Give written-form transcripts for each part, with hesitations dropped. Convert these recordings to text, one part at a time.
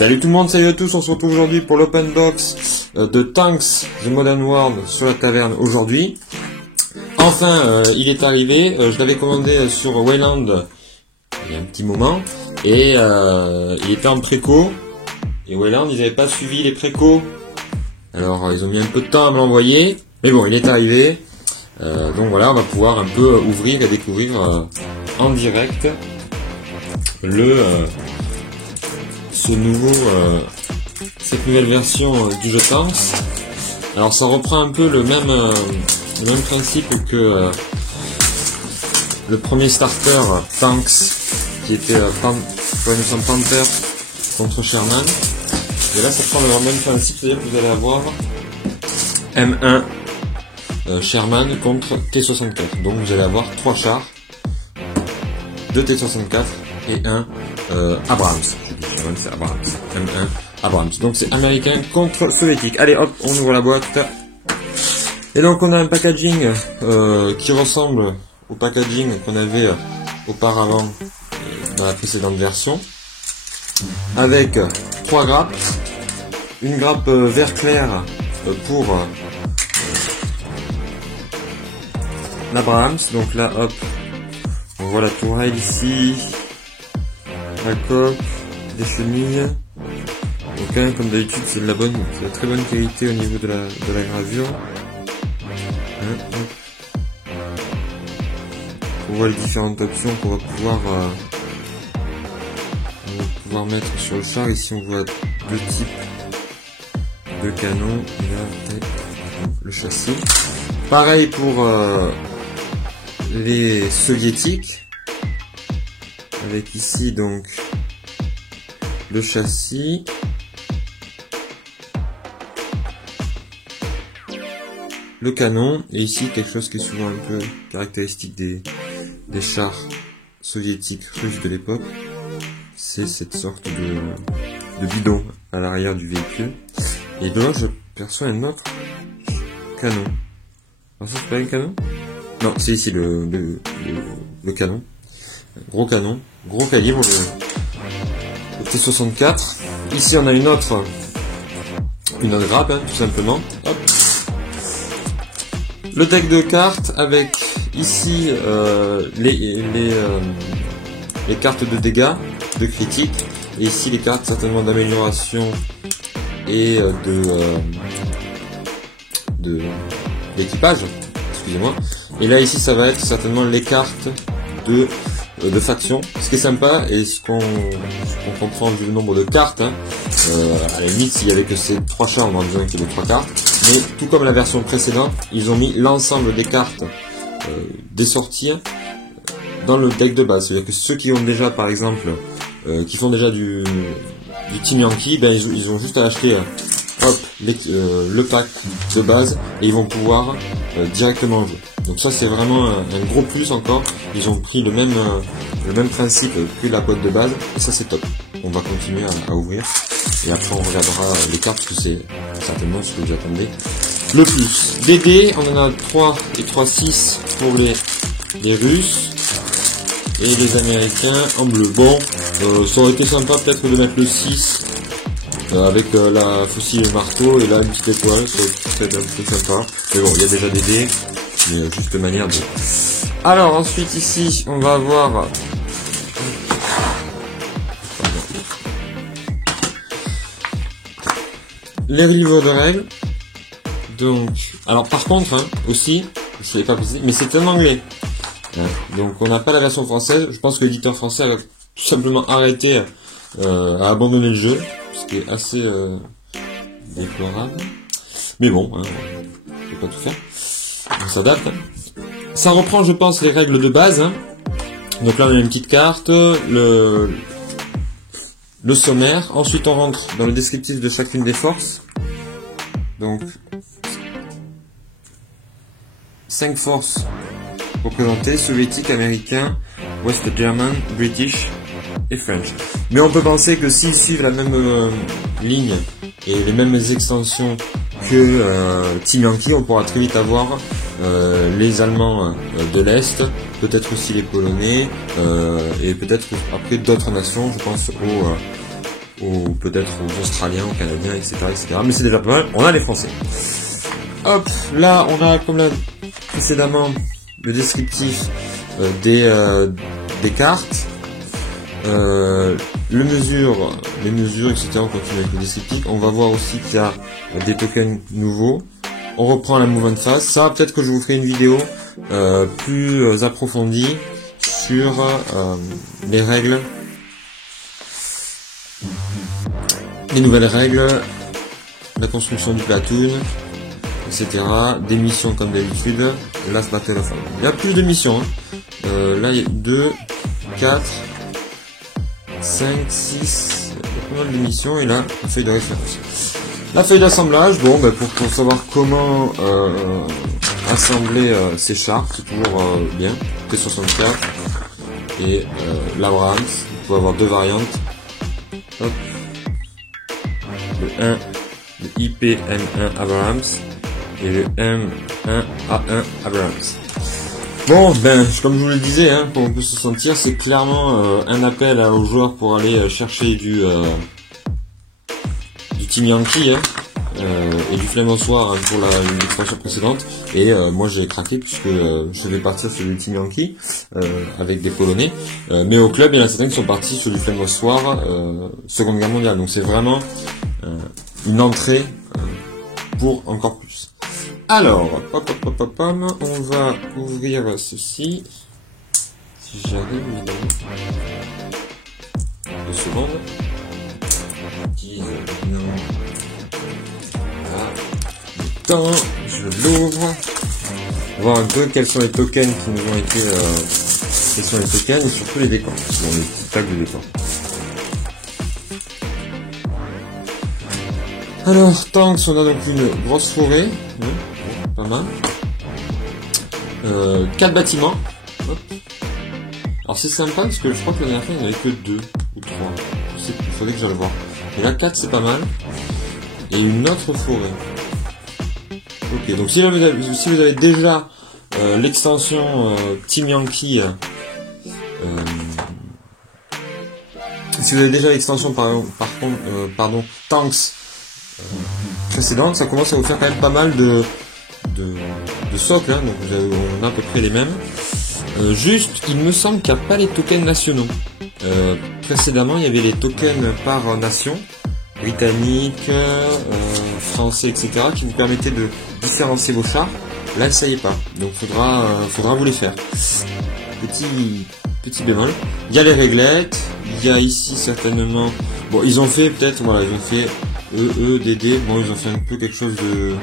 Salut tout le monde, salut à tous, on se retrouve aujourd'hui pour l'open box de Tanks The Modern World sur la taverne aujourd'hui. Enfin, il est arrivé, je l'avais commandé sur Wayland il y a un petit moment, et il était en préco, et Wayland ils n'avaient pas suivi les précos, alors ils ont mis un peu de temps à me l'envoyer, mais bon, il est arrivé, donc voilà, on va pouvoir un peu ouvrir et découvrir en direct cette nouvelle version du jeu Tanks. Alors ça reprend un peu le même principe que le premier starter Tanks qui était Panther contre Sherman. Et là ça prend le même principe, c'est-à-dire que vous allez avoir M1 Sherman contre T64. Donc vous allez avoir 3 chars, 2 T64 et un Abrams. Sherman c'est Abrams. M1 Abrams. Donc c'est américain contre soviétique. Allez hop, on ouvre la boîte. Et donc on a un packaging qui ressemble au packaging qu'on avait auparavant dans la précédente version. Avec 3 grappes. Une grappe vert clair pour l'Abrams. Donc là hop, on voit la tourelle ici, la coque, des chenilles. Donc hein, comme d'habitude c'est de la très bonne qualité au niveau de la gravure. On voit les différentes options qu'on va pouvoir mettre sur le char. Ici on voit 2 types de canons. Et là le châssis. Pareil pour les soviétiques. Avec ici donc le châssis. Le canon, et ici quelque chose qui est souvent un peu caractéristique des chars soviétiques russes de l'époque, c'est cette sorte de bidon à l'arrière du véhicule. Et de là je perçois un autre canon. Alors ça c'est pas un canon? Non, c'est ici le canon. Gros canon, gros calibre, le T64. Ici on a une autre grappe, hein, tout simplement. Hop. Le deck de cartes avec ici les cartes de dégâts, de critique, et ici les cartes certainement d'amélioration et d'équipage, excusez-moi. Et là ici ça va être certainement les cartes de faction. Ce qui est sympa et ce qu'on comprend vu le nombre de cartes, hein, à la limite s'il y avait que ces 3 chars on aurait besoin qu'il y ait 3 cartes. Mais tout comme la version précédente, ils ont mis l'ensemble des cartes des sorties dans le deck de base. C'est-à-dire que ceux qui ont déjà, par exemple, qui font déjà du Team Yankee, ben ils ont juste à acheter le pack de base et ils vont pouvoir directement jouer. Donc ça c'est vraiment un gros plus encore. Ils ont pris le même principe que la boîte de base et ça c'est top. On va continuer à ouvrir et après on regardera les cartes parce que c'est certainement ce que j'attendais le plus. Des dés, on en a 3 et 3-6 pour les Russes et les Américains en bleu. Bon, ça aurait été sympa peut-être de mettre le 6 avec la faucille et le marteau et là une petite étoile, ça aurait été un peu sympa. Mais bon, il y a déjà des dés, mais juste manière de... Alors ensuite ici, on va avoir... les livres de règles. Donc, alors par contre, hein, aussi, je ne l'ai pas précisé, mais c'est en anglais. Donc on n'a pas la version française. Je pense que l'éditeur français a tout simplement arrêté à abandonner le jeu, ce qui est assez déplorable. Mais bon, hein, on peut pas tout faire. On s'adapte. Hein. Ça reprend, je pense, les règles de base. Hein. Donc là on a une petite carte, le sommaire. Ensuite on rentre dans le descriptif de chacune des forces. Donc 5 forces représentées, soviétiques, américains, West German, British et French. Mais on peut penser que s'ils suivent la même ligne et les mêmes extensions que Team Yankee, on pourra très vite avoir les Allemands de l'Est, peut-être aussi les Polonais et peut-être après d'autres nations, je pense ou peut-être aux Australiens, aux Canadiens, etc., etc. Mais c'est déjà pas mal. On a les Français. Hop, là on a comme là précédemment le descriptif des cartes, les mesures, etc. On continue avec le descriptif. On va voir aussi qu'il y a des tokens nouveaux. On reprend la movement phase. Ça, peut-être que je vous ferai une vidéo plus approfondie sur les règles, les nouvelles règles, la construction du platoon, etc. Des missions comme d'habitude. Last Battle of All. Il y a plus de missions. Hein. Là, il y a 2, 4, 5, 6. Il y a pas mal de missions. Et là, la feuille de référence. La feuille d'assemblage, bon, ben pour savoir comment assembler ces chars, c'est toujours bien. T64 et l'Abrams. Vous pouvez avoir deux variantes. Hop. Le 1, le IPM1 Abrams et le M1A1 Abrams. Bon, ben, comme je vous le disais, hein, comme on peut se sentir, c'est clairement un appel aux joueurs pour aller chercher du Team Yankee, hein, et du Flame of War, hein, pour l'expansion précédente. Et moi j'ai craqué puisque je vais partir sur du Team Yankee avec des Polonais. Mais au club, il y en a certains qui sont partis sur du Flame of War Seconde Guerre mondiale. Donc c'est vraiment une entrée pour encore plus. Alors, on va ouvrir ceci. Si j'arrive, évidemment. 2 secondes. Voilà. Je l'ouvre. Voir un peu quels sont les tokens qui nous ont été. Quels sont les tokens et surtout les décors. Bon, les petits tags de décors. Alors, Tanks, on a donc une grosse forêt. Pas mal. 4 bâtiments. Hop. Alors c'est sympa parce que je crois que la dernière fois il n'y en avait que 2 ou 3. Je sais plus, il faudrait que j'aille voir. Et là 4 c'est pas mal. Et une autre forêt. Ok, donc si vous avez déjà l'extension Team Yankee, si vous avez déjà l'extension pardon, Tanks précédente, ça commence à vous faire quand même pas mal de socles, hein, donc on a à peu près les mêmes. Juste, il me semble qu'il n'y a pas les tokens nationaux. Précédemment, il y avait les tokens par nation, britannique, français, etc., qui vous permettaient de différencier vos chars. Là, ça y est pas. Donc, faudra vous les faire. Petit bémol. Il y a les réglettes. Il y a ici certainement. Bon, ils ont fait peut-être, voilà, ils ont fait DD. Bon, ils ont fait un peu quelque chose de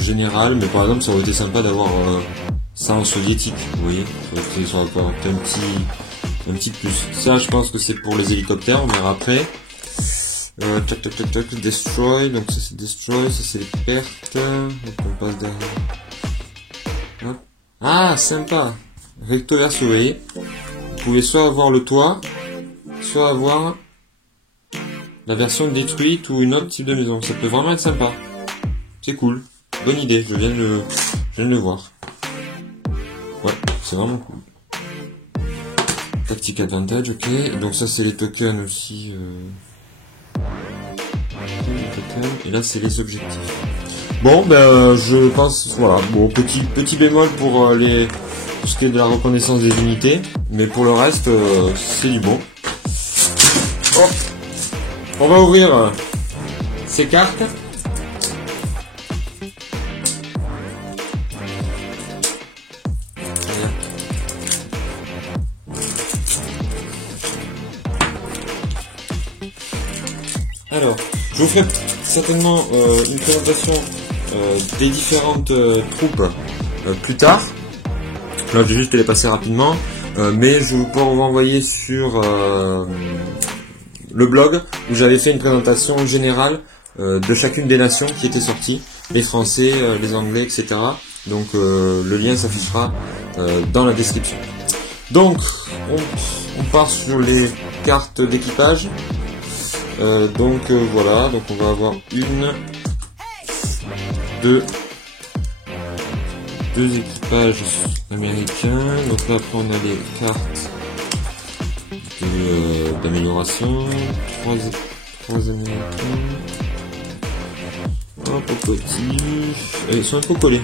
général, mais par exemple, ça aurait été sympa d'avoir ça en soviétique, vous voyez, ça aurait été un petit plus. Ça, je pense que c'est pour les hélicoptères, on verra après. Destroy, donc ça c'est Destroy, ça c'est les pertes. Donc on passe derrière. Hop. Ah, sympa. Recto verso, vous voyez. Vous pouvez soit avoir le toit, soit avoir la version détruite ou une autre type de maison. Ça peut vraiment être sympa. C'est cool. Bonne idée, je viens de le voir. Ouais, c'est vraiment cool. Tactic Advantage, ok. Donc ça c'est les tokens aussi. Les tokens. Et là c'est les objectifs. Bon, ben je pense, voilà. Bon, petit bémol pour tout ce qui est de la reconnaissance des unités, mais pour le reste, c'est du bon. Hop. On va ouvrir ces cartes. Alors, je vous ferai certainement une présentation des différentes troupes plus tard. Là, je vais juste les passer rapidement, mais je vais pouvoir vous envoyer sur le blog où j'avais fait une présentation générale de chacune des nations qui étaient sorties, les Français, les Anglais, etc. Donc, le lien s'affichera dans la description. Donc, on part sur les cartes d'équipage. Voilà, donc on va avoir deux équipages américains. Donc là après on a les cartes d'amélioration. 3 américains. Hop, au petit. Ils sont un peu collés.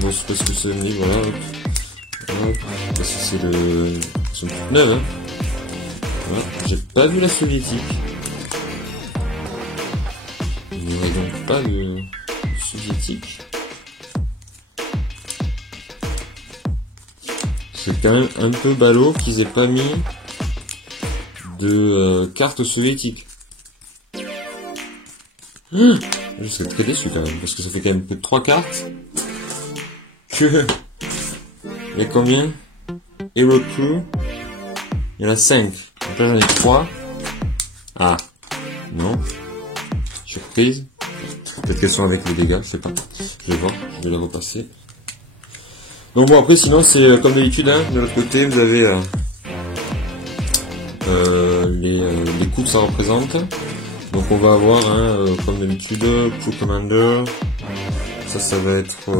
Bon, c'est parce que c'est mis, voilà. Hop. Parce que c'est le. Ils sont toutes neuves, hein. Voilà. J'ai pas vu la soviétique. Il n'y aurait donc pas de soviétique. C'est quand même un peu ballot qu'ils aient pas mis de carte soviétique. Je serais très déçu quand même, parce que ça fait quand même que 3 cartes. Que... Mais combien? Hero Crew. Il y en a 5. Donc là j'en ai 3. Ah. Non. Surprise. Peut-être qu'elles sont avec les dégâts, je sais pas. Je vais voir, je vais les repasser. Donc bon, après sinon c'est comme d'habitude, hein, de l'autre côté vous avez les coups que ça représente. Donc on va avoir, hein, comme d'habitude, Crew Commander. Ça va être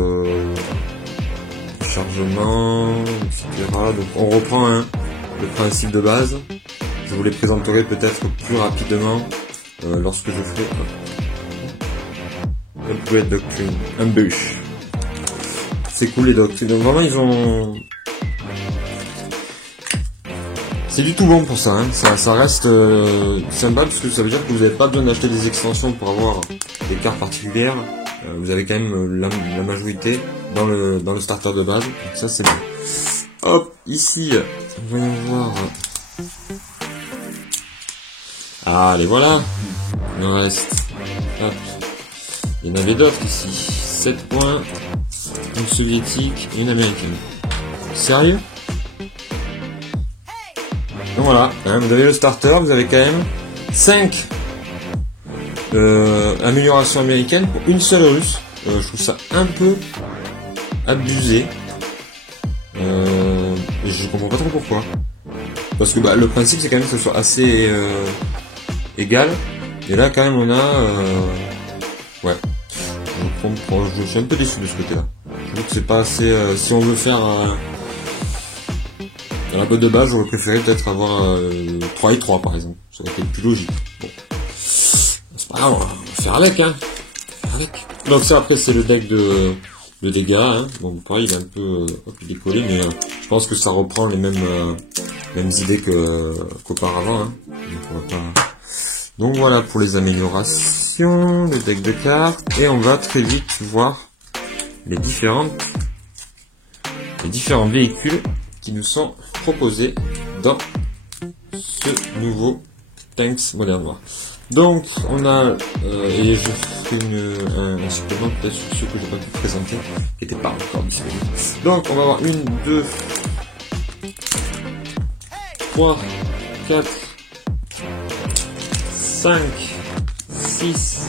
chargement, etc. Donc on reprend, hein, le principe de base. Je vous les présenterai peut-être plus rapidement lorsque je ferai Upgrade Doctrine, Ambush. C'est cool les doctrines. Donc vraiment ils ont... C'est du tout bon pour ça, hein. Ça reste sympa parce que ça veut dire que vous n'avez pas besoin d'acheter des extensions pour avoir des cartes particulières. Vous avez quand même la majorité dans le starter de base. Donc ça c'est bien. Hop, ici, voyons voir. Ah, les voilà. Il en reste. Hop. Il y en avait d'autres ici. 7 points. Une soviétique et une américaine. Sérieux? Donc voilà, hein, vous avez le starter, vous avez quand même 5 améliorations américaines pour une seule russe. Je trouve ça un peu abusé. Et je comprends pas trop pourquoi. Parce que bah, le principe c'est quand même que ce soit assez égal. Et là quand même on a... ouais. Je comprends, je suis un peu déçu de ce côté là. Je trouve que c'est pas assez... si on veut faire... dans la boîte de base, j'aurais préféré peut-être avoir 3 et 3 par exemple. Ça aurait été plus logique. Bon. C'est pas grave, on va faire avec, hein. Donc ça après c'est le deck de dégâts, hein. Bon pareil il est un peu il est collé, mais je pense que ça reprend les mêmes idées qu'auparavant, hein. Donc, on va pas... Donc voilà pour les améliorations, le deck de cartes, et on va très vite voir les différents véhicules qui nous sont proposés dans ce nouveau Tanks Modern War. Donc on a et je ferai un supplément peut-être sur ceux que j'ai pas pu présenter qui n'étaient pas encore disponibles. Donc on va avoir 1, 2, 3, 4, 5, 6,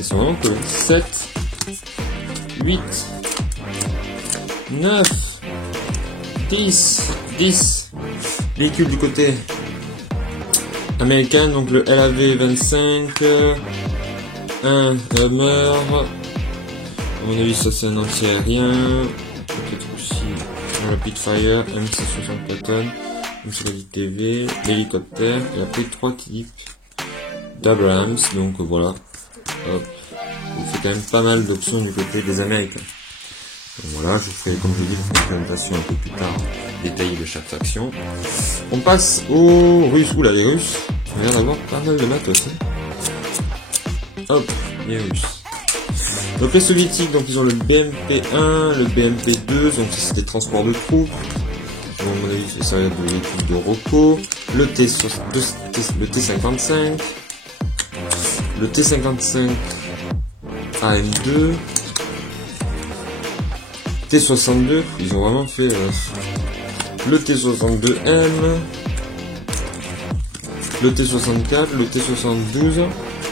c'est vraiment que 7, 8, 9, 10 véhicules du côté américain, donc le LAV-25, un Hummer, à mon avis ça c'est un anti-aérien, peut-être aussi un Rapid Fire, MC-60 tonnes, une Solid TV, l'hélicoptère, et après 3 types d'Abrams, donc voilà, hop, il fait quand même pas mal d'options du côté des Américains. Donc voilà, je vous ferai, comme je dis, une présentation un peu plus tard détaillée de chaque faction. On passe aux Russes. Oula, les Russes, on vient d'avoir pas mal de matos. Hein. Hop, les Russes. Donc les Soviétiques, donc ils ont le BMP-1, le BMP-2, donc c'est des transports de troupes. Donc, à mon avis, ça va être de l'équipe de Rocco. Le T-55, le T-55 AM2. T62, ils ont vraiment fait le T62M, le T64, le T72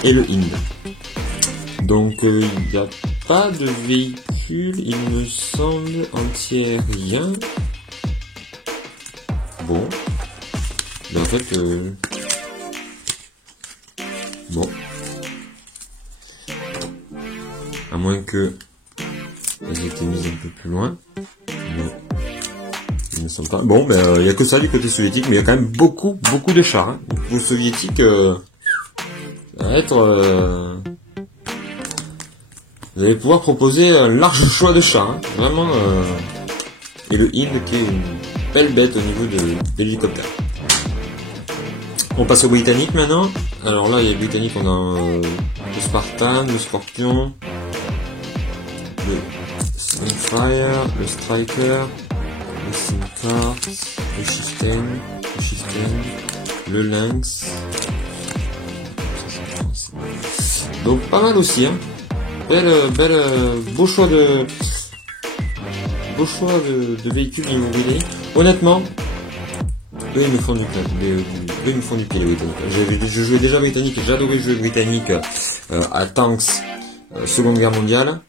et le Ind. Donc il n'y a pas de véhicule, il me semble, anti-aérien. Bon. Mais en fait, bon. À moins que elles étaient mises un peu plus loin. Mais il ne sont pas... Bon, ben, il y a que ça du côté soviétique, mais il y a quand même beaucoup de chars. Hein. Pour soviétiques, ça va être... vous allez pouvoir proposer un large choix de chars. Hein. Vraiment... Et le Hind qui est une belle bête au niveau de l'hélicoptère. On passe aux Britanniques maintenant. Alors là, il y a les Britanniques, on a le Spartan, le Scorpion, le Sunfire, le Striker, le Simcar, le Chieftain, le Lynx. Donc pas mal aussi, hein. Beau choix de véhicules niveau Britannique. Honnêtement, eux ils me font du pied, les Britanniques. Je jouais déjà britannique, j'adorais jouer britannique à Tanks Seconde Guerre mondiale.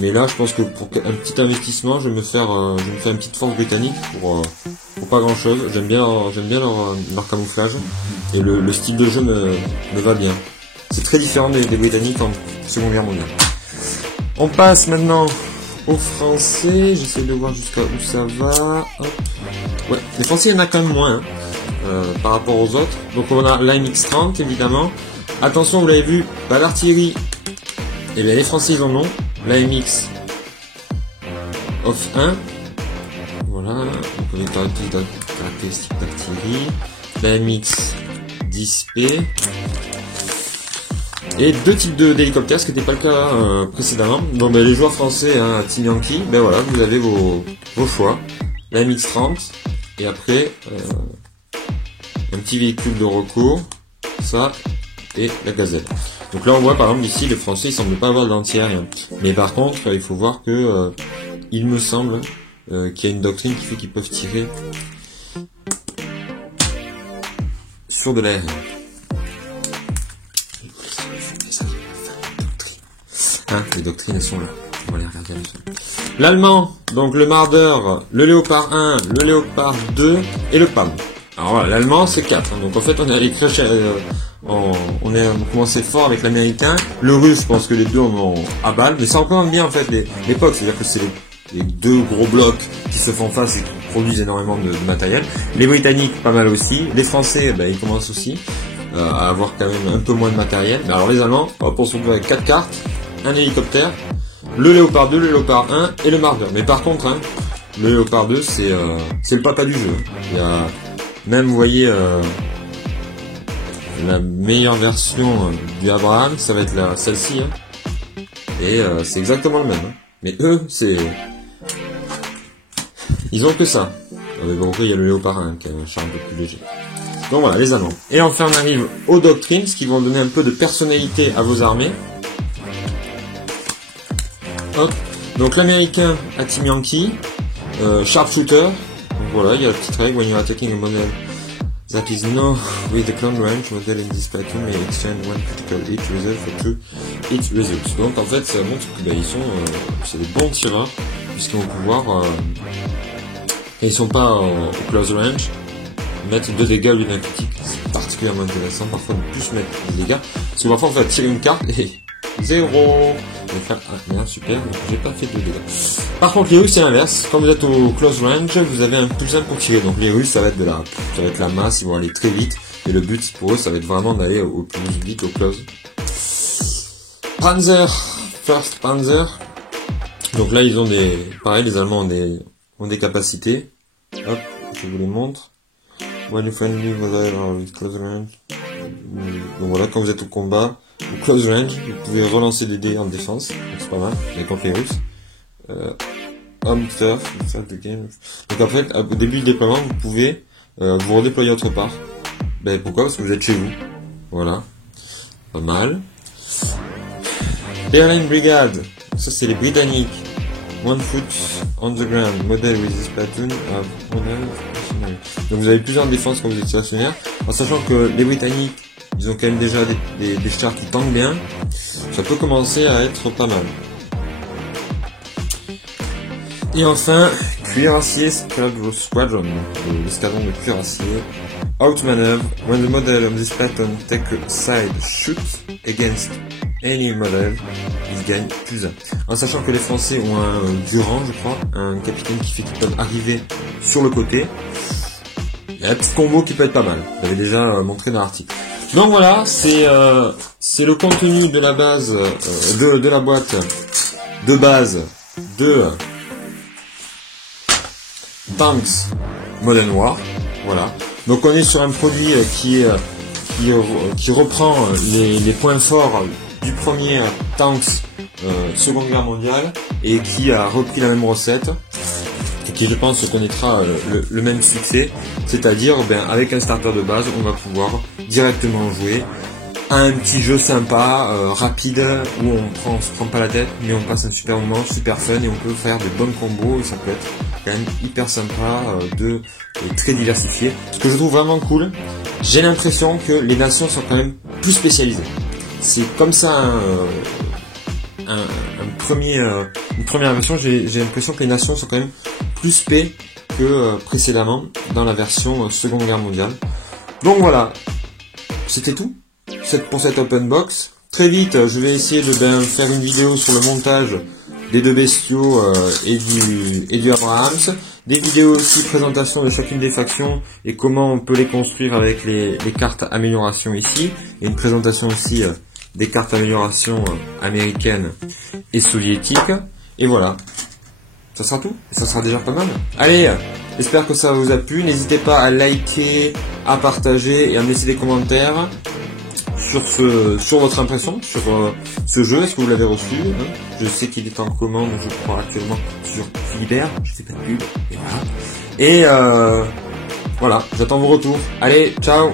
Mais là, je pense que pour un petit investissement, je vais me faire une petite force britannique pour pas grand chose. J'aime bien leur camouflage et le style de jeu me va bien. C'est très différent des Britanniques en Seconde Guerre mondiale. On passe maintenant aux Français. J'essaie de voir jusqu'à où ça va. Hop. Ouais, les Français, il y en a quand même moins par rapport aux autres. Donc on a l'AMX-30 évidemment. Attention, vous l'avez vu, bah, l'artillerie, et bien les Français ils en ont. L'AMX Off 1. Voilà, donc on a les caractéristiques d'artillerie. L'AMX 10P. Et deux types d'hélicoptères, ce qui n'était pas le cas précédemment. Donc ben, les joueurs français, hein, Team Yankee, ben voilà, vous avez vos choix. La MX-30, et après un petit véhicule de recours, ça, et la Gazelle. Donc là on voit par exemple ici, les Français ils semblent pas avoir d'anti-aérien. Mais par contre, il faut voir que il me semble qu'il y a une doctrine qui fait qu'ils peuvent tirer sur de l'aérien. Hein, les doctrines elles sont là. On va les regarder ensemble. L'allemand, donc le Marder, le Léopard 1, le Léopard 2 et le PAM. Alors voilà, l'allemand c'est 4. Hein. Donc en fait on est allé on a commencé fort avec l'américain. Le russe, je pense que les deux on à balle, mais ça représente bien en fait l'époque, c'est-à-dire que c'est les deux gros blocs qui se font face et qui produisent énormément de matériel. Les Britanniques pas mal aussi. Les Français, ben, ils commencent aussi à avoir quand même un peu moins de matériel. Mais alors les Allemands, on va se retrouver avec 4 cartes, un hélicoptère, le Léopard 2, le Léopard 1 et le Marder. Mais par contre, hein, le Léopard 2 c'est le papa du jeu. Il y a même, vous voyez, la meilleure version du Abraham, ça va être celle-ci. Hein. Et c'est exactement le même. Hein. Mais eux, ils ont que ça. Mais bon, après, il y a le Léopard 1 qui a un char un peu plus léger. Donc voilà, les Allemands. Et enfin, on arrive aux doctrines, ce qui vont donner un peu de personnalité à vos armées. Hop. Donc l'américain à Team Yankee, sharpshooter. Donc voilà, il y a la petite règle, when you're attacking a model that is no with the clone range, model in this platoon may exchange one critical hit result for two hit results. Donc en fait, ça montre que ils sont, c'est des bons tireurs, puisqu'ils vont pouvoir, et ils sont pas au close range, mettre 2 dégâts au lieu d'un critique. C'est particulièrement intéressant, parfois de plus mettre des dégâts, parce que parfois on va tirer une carte et 0. Bien, super, j'ai pas fait de dégâts. Par contre, les Russes, c'est l'inverse. Quand vous êtes au close range, vous avez un plus 1 pour tirer. Donc les Russes, ça va être la masse, ils vont aller très vite. Et le but pour eux, ça va être vraiment d'aller au plus vite au close. Panzer, First Panzer. Donc là, ils ont pareil, les Allemands ont des capacités. Hop, je vous les montre. When friendly, close range. Donc voilà, quand vous êtes au combat, au close range, vous pouvez relancer des dés en défense, donc c'est pas mal, mais contre les Russes. Home turf, start the game. Donc en fait, au début du déploiement, vous pouvez vous redéployer autre part. Ben pourquoi? Parce que vous êtes chez vous. Voilà. Pas mal. Berlin Brigade. Ça c'est les Britanniques. 1 foot on the ground. Model with this platoon of honor. Donc vous avez plusieurs défenses quand vous êtes stationnaire. En sachant que les Britanniques, ils ont quand même déjà des chars qui tankent bien. Ça peut commencer à être pas mal. Et enfin, cuirassier squadron, l'escadron de cuirassiers. Outmaneuver, when the model of this platoon take a side shoot against any model, ils gagnent +1. En sachant que les Français ont un Durand, je crois, un capitaine qui fait qu'ils peuvent arriver sur le côté. Il y a un petit combo qui peut être pas mal. J'avais déjà montré dans l'article. Donc voilà, c'est le contenu de la base, de la boîte de base de Tanks Modern War. Voilà. Donc on est sur un produit qui reprend les points forts du premier Tanks Seconde Guerre mondiale et qui a repris la même recette et qui je pense connaîtra le même succès, c'est-à-dire avec un starter de base on va pouvoir directement jouer à un petit jeu sympa, rapide, où on se prend pas la tête mais on passe un super moment, super fun et on peut faire de bons combos et ça peut être quand même hyper sympa, et très diversifié. Ce que je trouve vraiment cool, j'ai l'impression que les nations sont quand même plus spécialisées. C'est comme ça une première version, j'ai l'impression que les nations sont quand même plus spé que précédemment dans la version Seconde Guerre mondiale. Donc voilà, c'était tout pour cette open box. Très vite, je vais essayer de faire une vidéo sur le montage des deux bestiaux et du Abrahams. Des vidéos aussi, présentation de chacune des factions et comment on peut les construire avec les cartes amélioration ici. Et une présentation aussi des cartes amélioration américaines et soviétiques. Et voilà. Ça sera tout. Et ça sera déjà pas mal. Allez, j'espère que ça vous a plu. N'hésitez pas à liker, à partager et à me laisser des commentaires sur votre impression sur ce jeu. Est-ce que vous l'avez reçu, hein? Je sais qu'il est en commande, je crois, actuellement sur Philibert. Je fais pas de pub. Et voilà. Et voilà, j'attends vos retours. Allez, ciao!